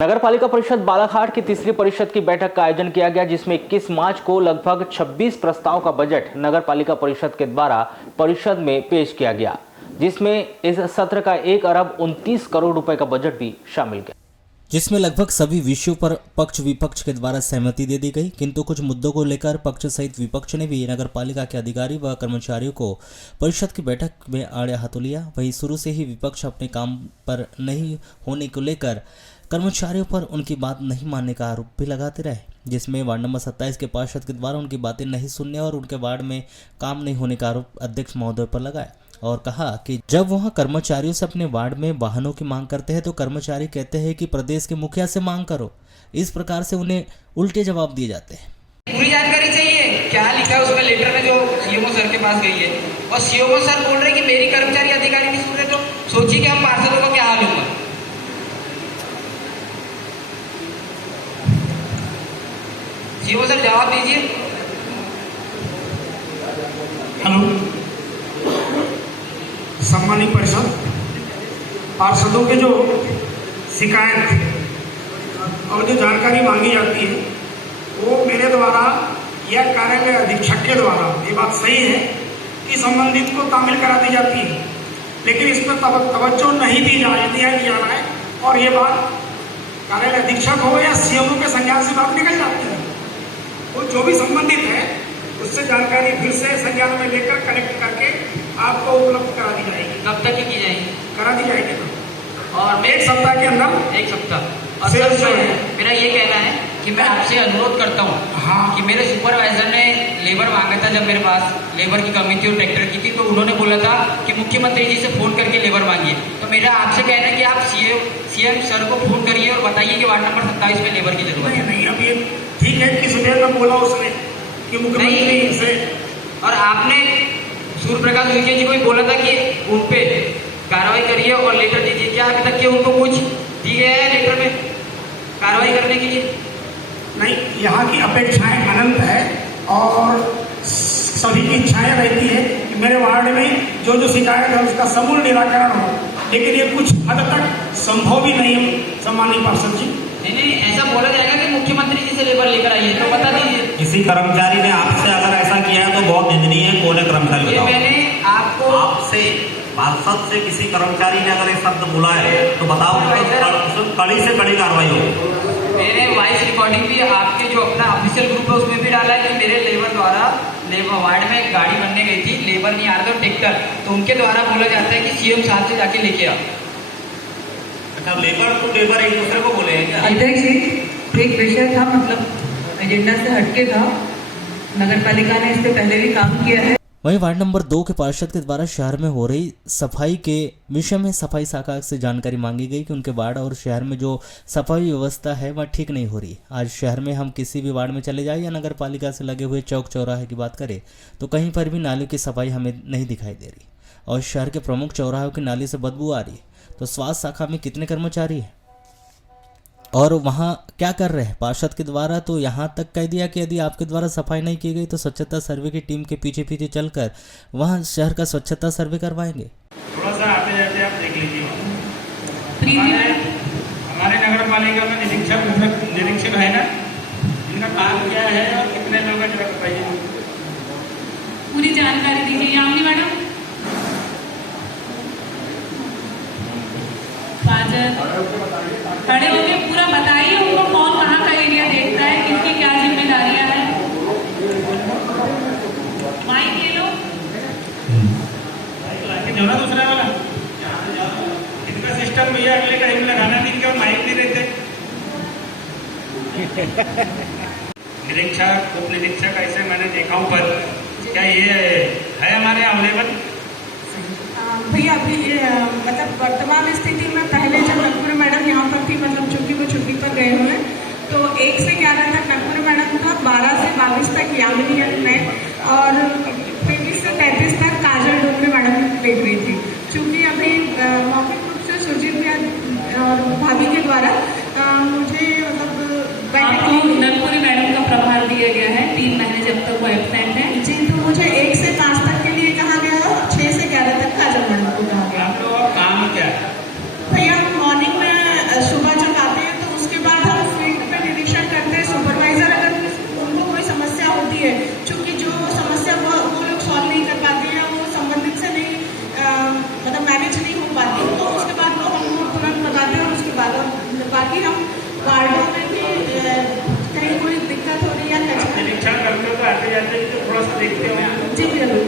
नगर पालिका परिषद बालाघाट की तीसरी परिषद की बैठक का आयोजन किया गया, जिसमें 21 मार्च को लगभग 26 प्रस्ताव का बजट नगर पालिका परिषद के द्वारा परिषद में पेश किया गया, जिसमें इस सत्र का 1 अरब 29 करोड़ रुपए का बजट भी शामिल किया, जिसमें लगभग सभी विषयों पर पक्ष विपक्ष के द्वारा सहमति दे दी गई। किंतु कुछ मुद्दों को लेकर पक्ष सहित विपक्ष ने भी नगर पालिका के अधिकारी व कर्मचारियों को परिषद की बैठक में आड़े हाथों लिया। वहीं शुरू से ही विपक्ष अपने काम पर नहीं होने को लेकर कर्मचारियों पर उनकी बात नहीं मानने का आरोप भी लगाते रहे, जिसमें वार्ड नंबर 27 के पार्षद के द्वारा उनकी बातें नहीं सुनने और उनके वार्ड में काम नहीं होने का आरोप अध्यक्ष महोदय पर लगाया और कहा कि जब वह कर्मचारियों से अपने वार्ड में वाहनों की मांग करते हैं तो कर्मचारी कहते हैं कि प्रदेश के मुखिया से मांग करो। इस प्रकार से उन्हें उल्टे जवाब दिए जाते हैं। पूरी जानकारी चाहिए, क्या लिखा है उसमें लेटर में जो सीएमओ सर के पास गई है, और सीएमओ सर बोल रहे हैं कि मेरी कर्मचारी अधिकारी नहीं सुन रहे, तो सोचिए कि हम पार्षदों का क्या हाल होगा। सीएमओ सर जवाब दीजिए। हेलो, सम्मानित परिषद, पार्षदों के जो शिकायत और जो जानकारी मांगी जाती है वो मेरे द्वारा या कार्यालय अधीक्षक के द्वारा, ये बात सही है कि संबंधित को तामील करा दी जाती है, लेकिन इस पर तवज्जो नहीं दिया जा रहा है और ये बात कार्यालय अधीक्षक हो या सीएमओ के संज्ञान से बात निकल जाती है। वो जो भी संबंधित है उससे जानकारी फिर से संज्ञान में लेकर कलेक्ट करके आपको उपलब्ध करा दी जाएगी। कब तक की जाएगी? करा दी जाएगी और 1 सप्ताह के अंदर। 1 सप्ताह। और सर जो है मेरा ये कहना है कि मैं आपसे अनुरोध करता हूँ कि मेरे सुपरवाइजर ने लेबर मांगा था, जब मेरे पास लेबर की कमी थी और ट्रैक्टर की थी, तो उन्होंने बोला था कि मुख्यमंत्री जी से फोन करके लेबर मांगिए। तो मेरा आपसे कहना है कि आप सीएम सर को फोन करिए और बताइए कि वार्ड नंबर 27 में लेबर की जरूरत है। नहीं, अब ये ठीक है कि सुबह में बोला उसने कि मुख्यमंत्री से, और आपने सूर्य प्रकाश विखे जी को भी बोला था कि उन पे कार्रवाई करिए और लेटर दीजिए। क्या अभी तक के उनको कुछ दिए हैं लेटर में कार्रवाई करने के लिए? नहीं, यहाँ की अपेक्षाएं अनंत है और सभी की इच्छाएं रहती है कि मेरे वार्ड में जो जो शिकायत है उसका समूल निराकरण हो, लेकिन ये कुछ हद तक संभव भी नहीं है। सम्मानित पार्षद जी, नहीं, ऐसा बोला जाएगा कि मुख्यमंत्री जी से लेबर लेकर आइए, तो बता दीजिए। किसी कर्मचारी ने आपसे अगर ऐसा किया है तो बहुत निंदनीय है। कौन है कर्मचारी बताओ? मैंने आपको आपसे पार्षद से किसी कर्मचारी ने अगर ये शब्द बोला है तो बताओ, तो कड़ी से कड़ी कार्रवाई हो। मेरे वॉइस रिकॉर्डिंग भी आपके जो अपना ऑफिशियल ग्रुप है उसमें भी डाला है कि मेरे लेबर द्वारा वार्ड में एक गाड़ी बनने गई थी, लेबर नहीं आ रहा था ट्रैक्टर, तो उनके द्वारा बोला जाता है कि सीएम साहब से जाके लेके आओ। अच्छा, लेबर तो लेबर एक दूसरे को बोले हैं क्या? अध्यक्ष जी, एक विषय था, मतलब एजेंडा से हटके था। नगर पालिका ने इससे पहले भी काम किया है। वहीं वार्ड नंबर 2 के पार्षद के द्वारा शहर में हो रही सफाई के विषय में सफाई शाखा से जानकारी मांगी गई कि उनके वार्ड और शहर में जो सफाई व्यवस्था है वह ठीक नहीं हो रही। आज शहर में हम किसी भी वार्ड में चले जाए या नगर पालिका से लगे हुए चौक चौराहे की बात करें तो कहीं पर भी नालियों की सफाई हमें नहीं दिखाई दे रही और शहर के प्रमुख चौराहों की नाली से बदबू आ रही है। तो स्वास्थ्य शाखा में कितने कर्मचारी हैं और वहाँ क्या कर रहे हैं? पार्षद के द्वारा तो यहाँ तक कह दिया कि यदि आपके द्वारा सफाई नहीं की गई तो स्वच्छता सर्वे की टीम के पीछे पीछे चलकर वहाँ शहर का स्वच्छता सर्वे करवाएंगे। थोड़ा सा आते जाते आप देख लीजिए। हमारे नगर पालिका में निरीक्षक है ना, इनका काम क्या है और कितने लोग हैं, बताइए। पूरी जानकारी दीजिए। यामिनी मैडम, खड़े होके पूरा बताइए उनको कौन कहाँ का एरिया देखता है, किसकी क्या जिम्मेदारियां हैं। माइक ले लो। जो ना दूसरा वाला इनका सिस्टम भैया अगले टाइम लगाना नहीं, क्यों माइक नहीं रहते। निरीक्षक, उप निरीक्षक ऐसे मैंने देखा हूँ, पर क्या ये है हमारे अवेलेबल? भैया अभी मतलब वर्तमान स्थिति में पहले जब नकपुर मैडम यहाँ पर थी, मतलब चूंकि वो छुट्टी पर गए हुए हैं, तो 1 से 11 तक नकपुर मैडम था, 12 से 22 तक यामिनी में और 23 से 35 तक काजल डोबरे मैडम देख रही थी। चूंकि अभी मौखिक रूप से सुरजीत और भाभी के द्वारा मुझे मतलब नकपुरी मैडम का प्रभार दिया गया है 3 महीने जब तक वो एब्सेंट है जी, तो मुझे 1 से 5 तक के लिए कहा गया और 6 से 11 तक काजल मैडम को कहा गया। आप लोग काम क्या है? भैया मॉर्निंग में सुबह जब आते हैं तो उसके बाकी हम वार्डों में भी कहीं कोई दिक्कत हो रही है या कचरा निरीक्षण करते हो तो आते जाते तो थोड़ा सा देखते हो। जी बिल्कुल।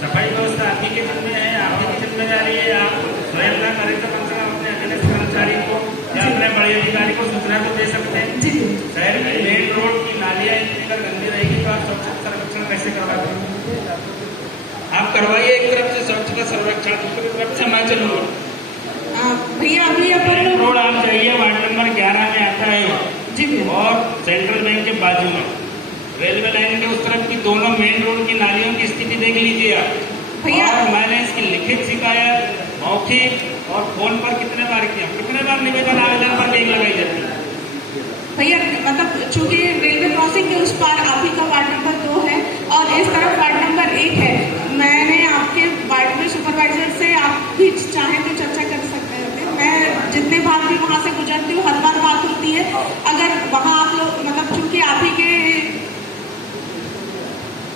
सफाई व्यवस्था आप ही के जिम्मे है, आप ही की जिम्मेदारी है। आप स्वयं ना करें तो कम से कम अपने अधीनस्थ कर्मचारी को या अपने बड़े अधिकारी को सूचना तो दे सकते हैं। जी शहर की मेन रोड की नालियाँ अगर गंदी रहेगी तो आप स्वच्छता संरक्षण कैसे करवाते हैं? आप करवाइए एक तरफ से स्वच्छता संरक्षण, दूसरी तरफ से मैं चलूँगा। भैया अभी अपन मेन लोग रोड आप जाइए, वार्ड नंबर 11 में आता है वो, जी बिल्कुल। और सेंट्रल बैंक के बाजू में रेलवे लाइन के उस तरफ की दोनों मेन रोड की नालियों की स्थिति देख लीजिए आप। भैया और मैंने इसकी लिखित शिकायत, मौखिक और फोन पर कितने बार किया, कितने बार निवेदन आवेदन पर नहीं लगाई जाती है। भैया मतलब चूंकि रेलवे क्रॉसिंग के उस पार आप ही का वार्ड नंबर 2 है और इस तरफ वार्ड नंबर 1 है। मैंने आपके वार्ड में सुपरवाइजर से आप भी चाहें तो चर्चा कर सकते हैं। मैं जितने बार भी वहाँ से गुजरती हूँ हर बार बात होती है। अगर वहाँ आप लोग मतलब चूंकि आप ही के,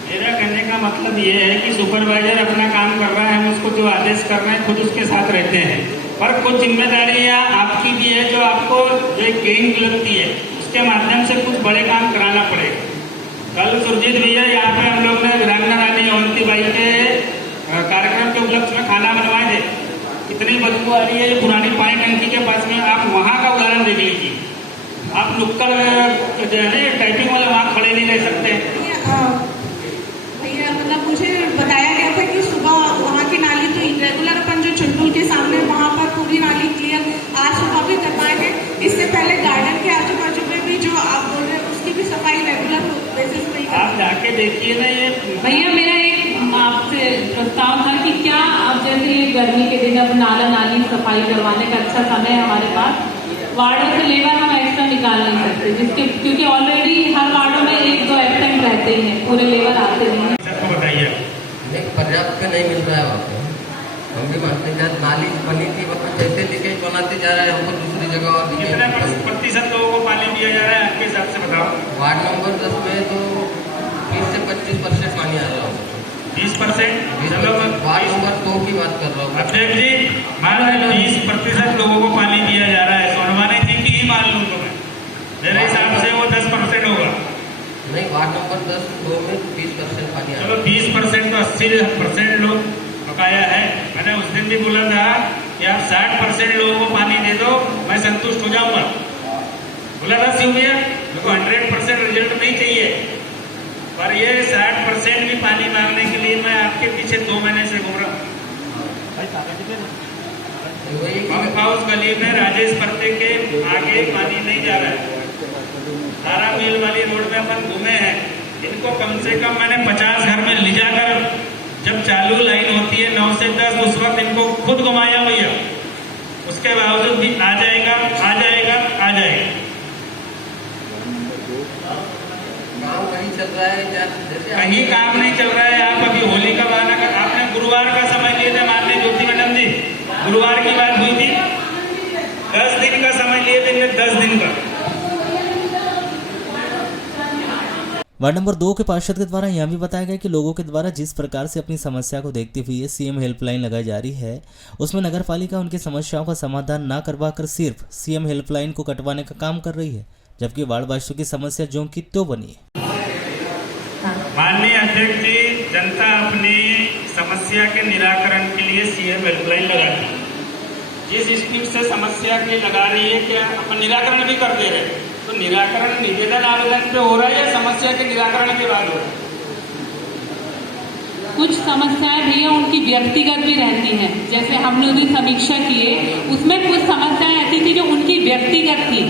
मेरा कहने का मतलब ये है कि सुपरवाइजर अपना काम कर रहा है, हम उसको जो आदेश कर रहे हैं खुद उसके साथ रहते हैं, पर कुछ जिम्मेदारियां आपकी भी है जो आपको जो एक गेम लगती है उसके माध्यम से कुछ बड़े काम कराना पड़ेगा। कल सुरजीत भैया यहाँ पे हम लोग ने वीरांगना रानी अवंती बाई के कार्यक्रम के उपलक्ष्य में खाना बनवाए थे। कितनी बदबू आ रही है ये पुरानी पानी टंकी के पास में। आप वहाँ का उदाहरण देख लीजिए। आप नुक्कड़ जो है ना टाइपिंग वाले वहाँ खड़े नहीं रह सकते। भैया मतलब मुझे बताया गया था कि सुबह वहाँ की नाली तो रेगुलर अपन जो चुलबुल के सामने वहाँ पर पूरी नाली क्लियर आज सुबह भी करवाए थे। इससे पहले गार्डन के आजू बाजू में भी जो आप बोल रहे हैं उसकी भी सफाई रेगुलर बेसिस पे ही आप जाके देखिए ना ये। भैया मेरा एक आपसे प्रस्ताव था कि क्या अब जैसे ये गर्मी के दिन अब नाला नाली सफाई करवाने का अच्छा समय है हमारे पास, वार्डों से लेबर हम एक्स्ट्रा निकाल नहीं सकते जिसके, क्योंकि ऑलरेडी हर वार्डों में 1-2 एब्सेंट रहते ही हैं, पूरे लेबर आते नहीं हैं। सबको बताइए पर्याप्त नहीं मिल रहा है वहाँ पे। हम भी मानते हैं जब नाली बनी थी वहाँ जैसे लीकेज बनाते जा रहा है, हमको दूसरी जगह और कितने प्रतिशत लोगों को पानी दिया जा रहा है आपके हिसाब से बताओ? वार्ड नंबर 10 में तो 20 से 25% पानी आ रहा है। 20%? चलो वार्ड नंबर 2 की बात कर रहा हूँ। अध्यक्ष जी मान लो 20% लोगों को पानी दिया जा रहा है, सोनवानी जी की ही मान लूँ तो मैं, मेरे हिसाब से वो 10% होगा। नहीं, वार्ड नंबर 10-2 में 20% पानी आ रहा चलो 20% तो 80% लोग बकाया है। मैंने उस दिन भी बोला था कि आप 60% लोगों को पानी दे दो, मैं संतुष्ट हो जाऊंगा। बोला था शिव भैया, मेरे को 100% रिजल्ट नहीं चाहिए, पर ये 60% भी पानी मांगने के लिए मैं आपके पीछे 2 महीने से घूम रहा हूँ। पंप हाउस गली में राजेश परते के आगे पानी नहीं जा रहा है। तारा मिल वाली रोड में अपन घूमे हैं, इनको कम से कम मैंने 50 घर में ले जाकर, जब चालू लाइन होती है 9 से 10 उस वक्त इनको खुद घुमाया भैया, उसके बावजूद भी आ जाएगा आ जाएगा आ जाएगा। काम कहीं चल रहा है क्या? जैसे कहीं काम नहीं चल रहा है। आप अभी होली का बहाना कर, आपने गुरुवार का समय लिए थे माननीय ज्योति मैडम जी, गुरुवार की बात हुई थी, 10 दिन का समय लिए थे, 10 दिन का। वार्ड नंबर 2 के पार्षद के द्वारा यह भी बताया गया कि लोगों के द्वारा जिस प्रकार से अपनी समस्या को देखते हुए सीएम हेल्पलाइन लगाई जा रही है, उसमें नगर पालिका उनकी समस्याओं का समाधान न करवाकर सिर्फ सीएम हेल्पलाइन को कटवाने का काम कर रही है, जबकि वार्डवासियों की समस्या जो की त्यों बनी है। माननीय अध्यक्ष जी, जनता अपनी समस्या के निराकरण के लिए सीएम हेल्पलाइन लगाती है। जिस स्पीड से समस्या की लगा रही है कि अपन निराकरण भी कर दे रहे हैं, तो निराकरण निवेदन आवेदन पे हो रहा है या समस्या के निराकरण के बाद हो रहा है? कुछ समस्याएं भैया उनकी व्यक्तिगत भी रहती हैं, जैसे हम लोग ने समीक्षा किए उसमें कुछ समस्याएं ऐसी थी जो उनकी व्यक्तिगत थी,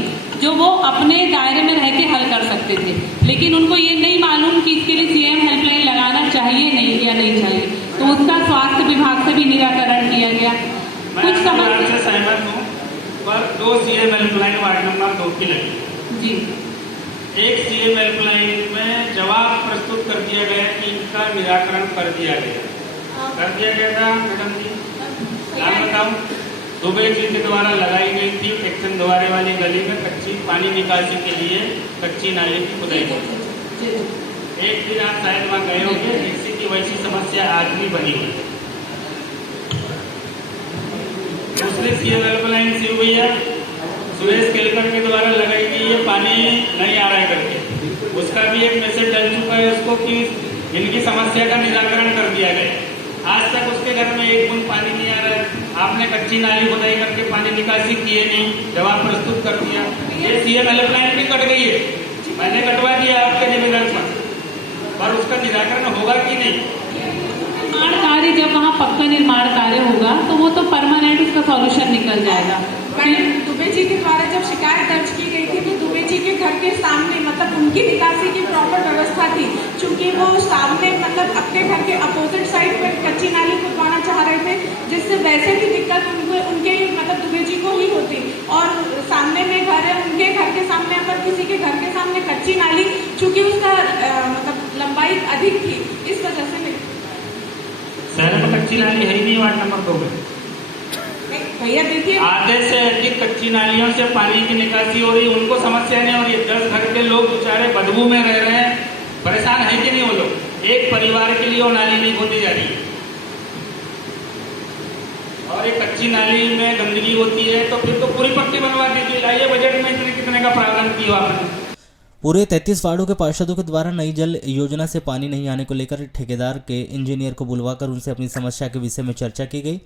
जो वो अपने दायरे में रह के हल कर सकते थे, लेकिन उनको ये नहीं मालूम कि इसके लिए सीएम हेल्पलाइन लगाना चाहिए नहीं या नहीं चाहिए, तो उसका स्वास्थ्य विभाग से भी निराकरण किया गया। कुछ समस्या से सहमत हूँ, पर 2 सीएम हेल्पलाइन वार्ड नंबर 2 की लगी जी। एक सीएम हेल्पलाइन में जवाब प्रस्तुत कर दिया गया कि इनका निराकरण कर दिया गया था। मैडम जी नाम बताऊं, दुबे जी के द्वारा लगाई गई थी एक्शन द्वारे वाली गली में कच्ची पानी निकासी के लिए कच्ची नाली की खुदाई की। एक दिन आप शायद वहाँ गए होंगे, ऐसी की वैसी समस्या आज भी बनी हुई है। दूसरे सीएम हेल्पलाइन शिव भैया सुरेश केलकर के द्वारा लगाई कि ये पानी नहीं आ रहा है करके, उसका भी एक मैसेज डल चुका है उसको कि इनकी समस्या का निराकरण कर दिया गया। आज तक उसके घर में एक बूंद पानी नहीं आ रहा है। आपने कच्ची नाली खुदाई करके पानी निकासी किए नहीं, जवाब प्रस्तुत कर दिया। ये सीएम हेल्पलाइन भी कट गई है, मैंने कटवा दिया आपके निवेदन पर, पर उसका निराकरण होगा कि नहीं? निर्माण कार्य जब वहाँ पक्का निर्माण कार्य होगा तो वो तो परमानेंट उसका सॉल्यूशन निकल जाएगा। मैडम दुबे जी के द्वारा जब शिकायत दर्ज की गई थी तो दुबे जी के घर के सामने मतलब उनकी निकासी की प्रॉपर व्यवस्था थी, क्योंकि वो सामने मतलब अपने घर के अपोजिट साइड पर कच्ची नाली खुदवाना चाह रहे थे, जिससे वैसे भी दिक्कत उनके मतलब दुबे जी को ही होती, और सामने में घर है, उनके घर के सामने अगर किसी के घर के सामने कच्ची नाली, चूंकि उसका मतलब लंबाई अधिक थी, इस वजह से शहर में कच्ची नाली है ही नहीं। वार्ड नंबर 2 में भैया देखिए आधे से अधिक कच्ची नालियों से पानी की निकासी हो रही, उनको समस्या नहीं हो रही। 10 घर के लोग बेचारे बदबू में रह रहे हैं, परेशान है कि नहीं वो लोग? एक परिवार के लिए वो नाली नहीं खोदी जा रही है, और एक कच्ची नाली में गंदगी होती है तो फिर तो पूरी पट्टी बनवा दीजिए। लाइए बजट में इतने कितने का प्रावधान किया आपने? पूरे 33 वार्डों के पार्षदों के द्वारा नई जल योजना से पानी नहीं आने को लेकर ठेकेदार के इंजीनियर को बुलवाकर उनसे अपनी समस्या के विषय में चर्चा की गई।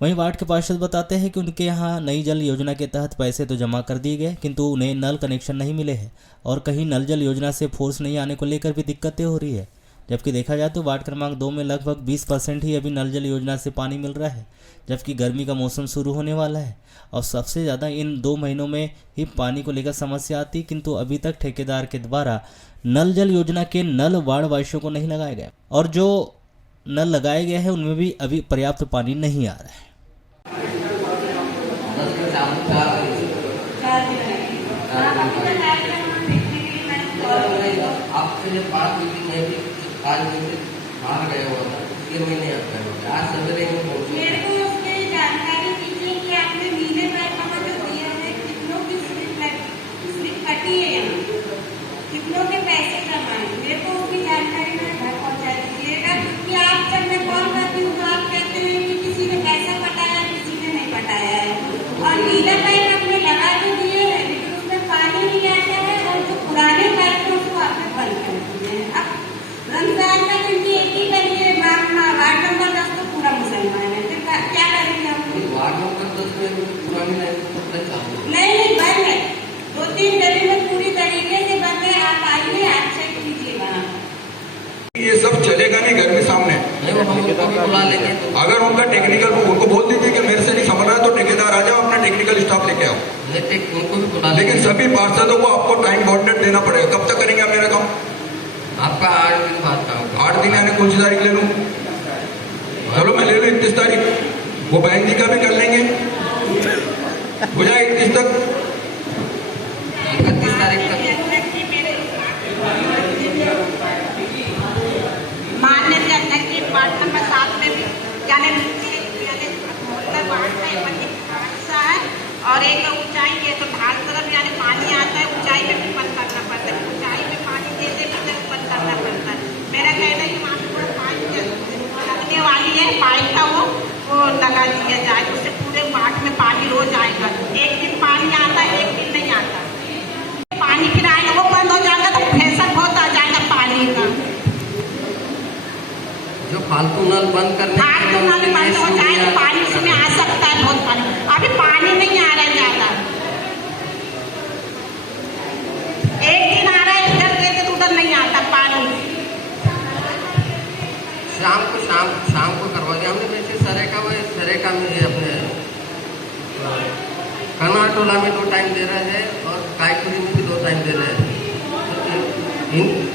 वहीं वार्ड के पार्षद बताते हैं कि उनके यहाँ नई जल योजना के तहत पैसे तो जमा कर दिए गए, किंतु उन्हें नल कनेक्शन नहीं मिले हैं और कहीं नल जल योजना से फोर्स नहीं आने को लेकर भी दिक्कतें हो रही है। जबकि देखा जाए तो वार्ड क्रमांक 2 में लगभग 20% ही अभी नल जल योजना से पानी मिल रहा है, जबकि गर्मी का मौसम शुरू होने वाला है और सबसे ज़्यादा इन 2 महीनों में ही पानी को लेकर समस्या आती, किंतु अभी तक ठेकेदार के द्वारा नल जल योजना के नल वार्ड वासियों को नहीं लगाया गया और जो नल लगाए गए हैं उनमें भी अभी पर्याप्त पानी नहीं आ रहा है। आपसे जब बात हुई थी मैं भी 5 दिन से बाहर गया हुआ था, इसलिए मैं नहीं आता हूँ। आज सवेरे में पहुंची। मेरे को उसकी जानकारी दीजिए कि आपने नीले पैसा में जो दिया है कितनों की स्लिप कटी है, यहाँ कितनों के पैसे जमा है, मेरे को उसकी जानकारी मेरे घर पहुँचा दीजिएगा। कि आप जब मैं कॉल करती हूँ तो आप कहते हैं कि किसी ने पैसा पटाया, किसी ने नहीं पटाया है, और नीला पैसा आपने लगा तो दिए है लेकिन उसमें पानी नहीं आता है, और जो पुराने पैसे उसको आपने बंद कर दिए हैं। अब रमजान का दिन की एक ही करिए, वार्ड नंबर 10 तो पूरा मुसलमान है, फिर क्या करेंगे हम? वार्ड नंबर 10 में पुरानी नहीं बंद है, 2-3 गली में पूरी तरीके से बंद है। आप आइए, आप चेक कीजिएगा। ये सब चलेगा नहीं घर के सामने। बुला लेंगे। अगर उनका टेक्निकल उनको बोल दीजिए कि मेरे से नहीं समझ रहा है तो ठेकेदार आ जाओ, अपना टेक्निकल स्टाफ लेके आओ। उनको भी बुला लेकिन सभी पार्षदों को आपको टाइम बाउंडेड देना पड़ेगा। कब तक करेंगे आप मेरा काम? आपका 8 दिन बाद का होगा। 8 दिन यानी कौन सी तारीख ले लूँ? चलो मैं ले लूँ 31 तारीख, वो बहन जी का भी कर लेंगे, हो जाए 31 तक। 31 तारीख तक मान्य अध्यक्ष जी वार्ड नंबर 7 में भी यानी वार्ड में समस्या है, और एक ऊंचाई है तो ढाल तरफ यानी पानी आता है, ऊंचाई में भी बंद करना पड़ता है, ऊंचाई में पानी देते भी बंद करना पड़ता है। मेरा कहना है कि वहाँ पर पाइप लगने वाली है, पाइप का वो लगा दिया जाए, उससे पूरे वार्ड में पानी रोज आएगा। एक दिन पानी आता है, एक दिन नहीं आता, पानी फिर आएगा वो बंद हो जाएगा तो फैसल बहुत आ जाएगा पानी का। जो फालतू नल बंद करने बंद हो जाए तो पानी उसमें आ सकता है, बहुत पानी। अभी पानी नहीं आ रहा है ज्यादा, एक दिन आ रहा है इधर देते तो उधर नहीं आता पानी। शाम को करवा दिया हमने। वैसे सरेका में अपने कनाटोला में 2 टाइम दे रहे हैं और कायपुरी में भी 2 टाइम दे रहे हैं, तो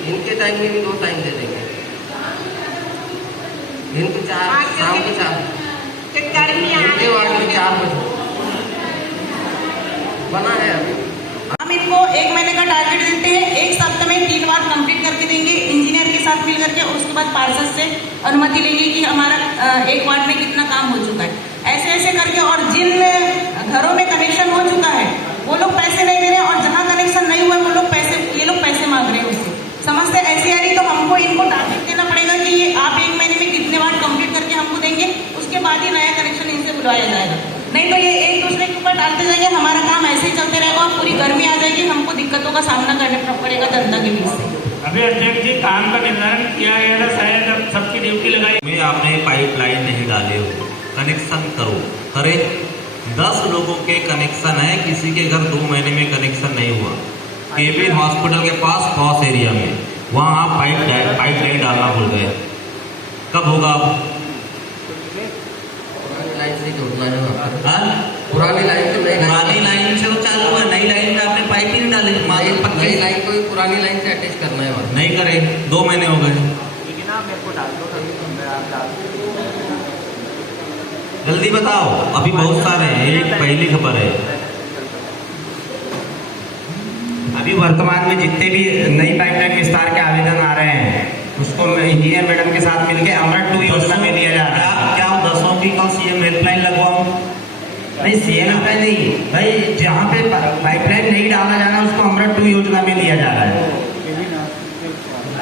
इनके टाइम में भी 2 टाइम दे देंगे। दिन को 4, शाम को 4, गर्मी आने वार्ड में 4 बजे बना है। अभी हम इनको 1 महीने का टारगेट देते हैं, 1 सप्ताह में 3 बार कंप्लीट करके देंगे इंजीनियर के साथ मिल करके, और उसके बाद पार्षद से अनुमति लेंगे कि हमारा 1 वार्ड में कितना काम हो चुका है, ऐसे ऐसे करके। और जिन घरों में कनेक्शन हो चुका है वो लोग पैसे नहीं दे रहे हैं, और जहाँ कनेक्शन नहीं हुआ वो लोग ये लोग पैसे मांग रहे हैं उससे। समस्या ऐसी आ रही तो हमको इनको टारगेट देना पड़ेगा कि ये आप 1 महीने में कितने वार्ड कंप्लीट करके हमको देंगे, उसके बाद ही नया कनेक्शन इनसे बुलवाया जाएगा। नहीं तो ये एक दूसरे के ऊपर डाल करते जाएंगे, हमारा काम ऐसे ही चलते रहेगा और पूरी गर्मी आ जाएगी, हमको दिक्कतों का सामना करना पड़ेगा जनता के बीच से। अभी अध्यक्ष जी काम का निर्धारण किया गया था, शायद अब सबकी ड्यूटी लगाई में आपने पाइपलाइन नहीं डाले हो, कनेक्शन करो, करे 10 लोगों के कनेक्शन है, किसी के घर 2 महीने में कनेक्शन नहीं हुआ। केबी हॉस्पिटल के पास पॉस एरिया में वहाँ आप पाइपलाइन डालना भूल गए, कब होगा? पुरानी लाइन से जोड़ना है वहाँ पर। हाँ? पुरानी लाइन तो नहीं, पुरानी लाइन से तो चालू है, नई लाइन में आपने पाइप ही नहीं डाले। नई लाइन को पुरानी लाइन से अटैच करना है वहाँ। नहीं करे, 2 महीने हो गए। जल्दी बताओ, अभी बहुत सारे हैं, एक पहली खबर है। अभी वर्तमान में जितने भी नई पाइपलाइन विस्तार के आवेदन आ रहे हैं उसको इंजीनियर मैडम के साथ मिलकर अमृत 2 योजना में लिया जा रहा है। क्या 10 की कल सीएम हेल्पलाइन लगवाऊं? नहीं, सीएम हेल्पलाइन नहीं भाई, जहाँ पे पाइपलाइन नहीं डाला जाना उसको अमृत 2 योजना में लिया जा रहा है।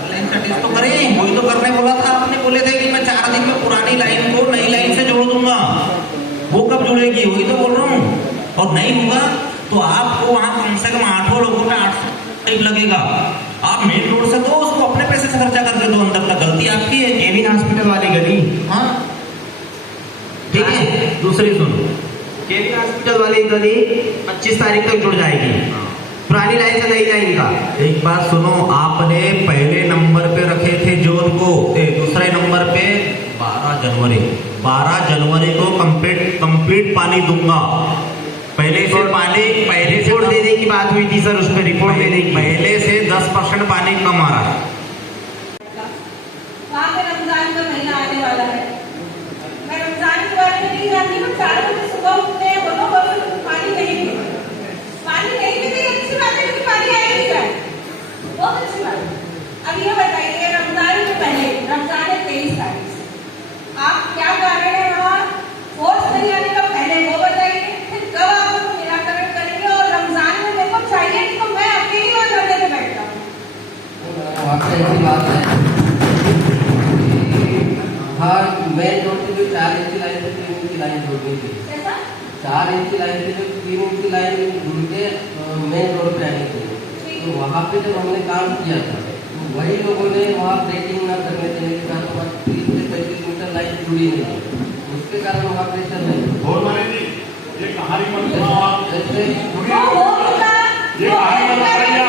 लाइन का टेस्ट तो करें, वही तो करने बोला था आपने, बोले थे कि मैं 4 दिन में पुरानी लाइन को नई लाइन से जोड़ दूंगा। वो कब जुड़ेगी? वही तो बोल रहा हूँ। और नहीं होगा तो आपको वहाँ कम से कम 8 लोगों में 800 पाइप लगेगा। आप मेन रोड से दो, उसको अपने पैसे से खर्चा करके दो अंदर तक, गलती आपकी है। केविन हॉस्पिटल वाली गली, हाँ ठीक है। दूसरी सुनो, केविन हॉस्पिटल वाली गली 25 तारीख तक जुड़ जाएगी, पुरानी लाइन से नई लाइन का। एक बात सुनो, आपने पहले नंबर पे रखे थे जोन को, दूसरे नंबर पे 12 जनवरी को कंप्लीट पानी दूंगा। पहले से रिपोर्ट देने की बात हुई थी सर, उस पर रिपोर्ट देने की। पहले से 10% पानी कम आ रहा है। वहाँ पे रमजान का महीना आने वाला है, मैं रमजान के बारे में नहीं जानती, पर 4 बजे सुबह उठते हैं, बोलो पानी नहीं पीते, अच्छी बात है, क्योंकि पानी आया नहीं जाए, बहुत अच्छी बात है। अब ये बताइए, रमजान के पहले, रमजान है 23 तारीख से, आप क्या कर रहे हैं वहाँ? फोर्स नहीं आने का पहले वो बताइए, फिर कब आप उसको निराकरण करेंगे? और रमजान में मेरे को चाहिए नहीं तो मैं अकेली वहाँ धरने पे बैठता हूँ। वहाँ पे ऐसी बात है, हाँ मेन रोड से जो 4 इंच लाइन से 3 इंच लाइन जोड़नी थी, 4 इंच लाइन से जो 3 इंच लाइन जुड़ के मेन रोड पे आनी थी, तो वहाँ पे जब हमने काम किया था तो वही लोगों ने वहाँ ब्रेकिंग न करने देने के कारण वहाँ 30 से 35 मीटर लाइन जुड़ी नहीं, उसके कारण वहाँ प्रेशर नहीं। ये कहानी मत सुनाओ आप, ये कहानी मत बताइए।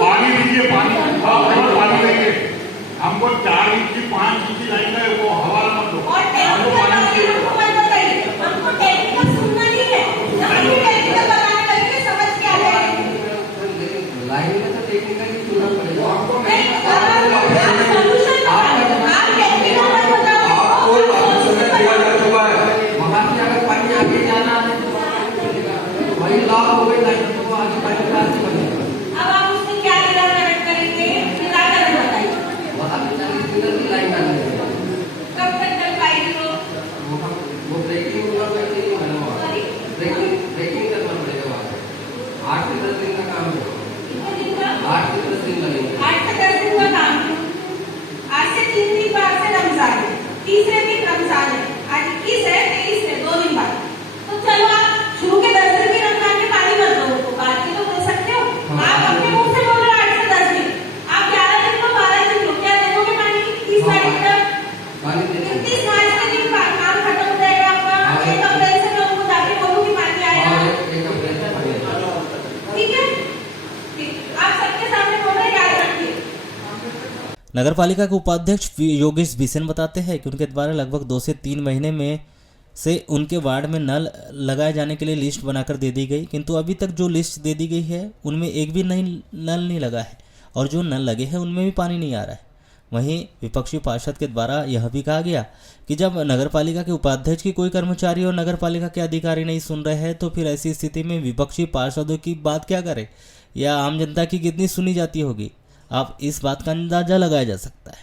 पानी दीजिए, पानी देंगे हमको। 4 इंच की 5 इंच की लाइन है, वो हवाला मत दो, हमको पानी दीजिए। लाइन में तो टेक्निकल सुनना पड़ेगा। वहाँ से अगर पानी आगे जाना है तो वही लॉक हो गई लाइन, तो वो आगे पानी कहाँ से बनेगा? अब आप उससे क्या निराकरण करेंगे? निराकरण बताइए। वहाँ पे 40 मीटर की लाइन डालनी है। कब तक चल पाएगी वो ब्रेकिंग हुआ तो ऐसे नहीं बना हुआ, ब्रेकिंग करना पड़ेगा वहाँ पे। 8 से 10 दिन का काम है, 8 से 10 दिन लगेंगे। 8 से 10 दिन का काम है। आज से 3 दिन बाद से रमजान है, तीसरे दिन रमजान है, आज 21 है, 23 है, 2 दिन बाद। तो चलो आप शुरू के 10 दिन भी रमजान के पानी मत दो, तो बाद की तो दे सकते हो। आप अपने मुंह से बोल रहे 8 से 10 दिन, आप 11 दिन को 12 दिन को क्या देखोगे पानी? 30 तारीख तक, 31 मार्च के दिन काम खत्म हो जाएगा आपका। 1 अप्रैल से मैं उनको जाके बोलूँ कि पानी आएगा, ठीक है? आप सबके सामने बोल रहे, याद रखिए। नगर पालिका के उपाध्यक्ष योगेश बिसेन बताते हैं कि उनके द्वारा लगभग 2 से 3 महीने में से उनके वार्ड में नल लगाए जाने के लिए लिस्ट बनाकर दे दी गई, किंतु अभी तक जो लिस्ट दे दी गई है उनमें एक भी नल नहीं लगा है और जो नल लगे हैं उनमें भी पानी नहीं आ रहा है। वहीं विपक्षी पार्षद के द्वारा यह भी कहा गया कि जब नगर पालिका के उपाध्यक्ष की कोई कर्मचारी और नगर पालिका के अधिकारी नहीं सुन रहे हैं तो फिर ऐसी स्थिति में विपक्षी पार्षदों की बात क्या करें या आम जनता की कितनी सुनी जाती होगी, आप इस बात का अंदाजा लगाया जा सकता है।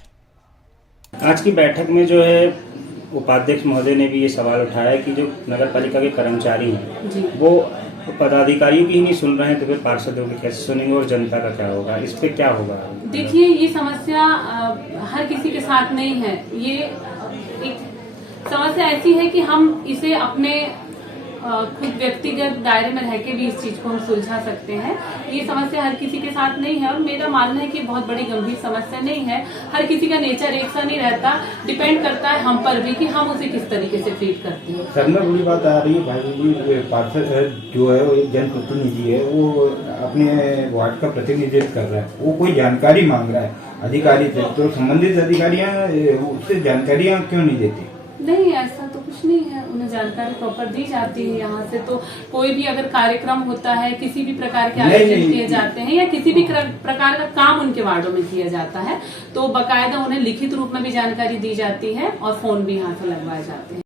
आज की बैठक में जो है उपाध्यक्ष महोदय ने भी ये सवाल उठाया कि जो नगर पालिका के कर्मचारी हैं वो पदाधिकारियों की ही नहीं सुन रहे हैं तो फिर पार्षदों की कैसे सुनेंगे और जनता का क्या होगा, इस पे क्या होगा? देखिए, ये समस्या हर किसी के साथ नहीं है। ये एक समस्या ऐसी है कि हम इसे अपने खुद व्यक्तिगत दायरे में रह के भी इस चीज को हम सुलझा सकते हैं। ये समस्या हर किसी के साथ नहीं है और मेरा मानना है कि बहुत बड़ी गंभीर समस्या नहीं है। हर किसी का नेचर एक सा नहीं रहता, डिपेंड करता है हम पर भी कि हम उसे किस तरीके से ट्रीट करते हैं। सर में बड़ी बात आ रही है भाई जी, पार्षद जो है वो एक जनप्रतिनिधि है, वो अपने वार्ड का प्रतिनिधित्व कर रहा है, वो कोई जानकारी मांग रहा है अधिकारी से, तो संबंधित अधिकारियां उससे जानकारियां क्यों नहीं देती? नहीं, ऐसा तो कुछ नहीं है, उन्हें जानकारी प्रॉपर दी जाती है। यहाँ से तो कोई भी अगर कार्यक्रम होता है, किसी भी प्रकार के आयोजन किए जाते हैं या किसी भी प्रकार का काम उनके वार्डों में किया जाता है तो बाकायदा उन्हें लिखित रूप में भी जानकारी दी जाती है और फोन भी यहाँ से लगवाए जाते हैं।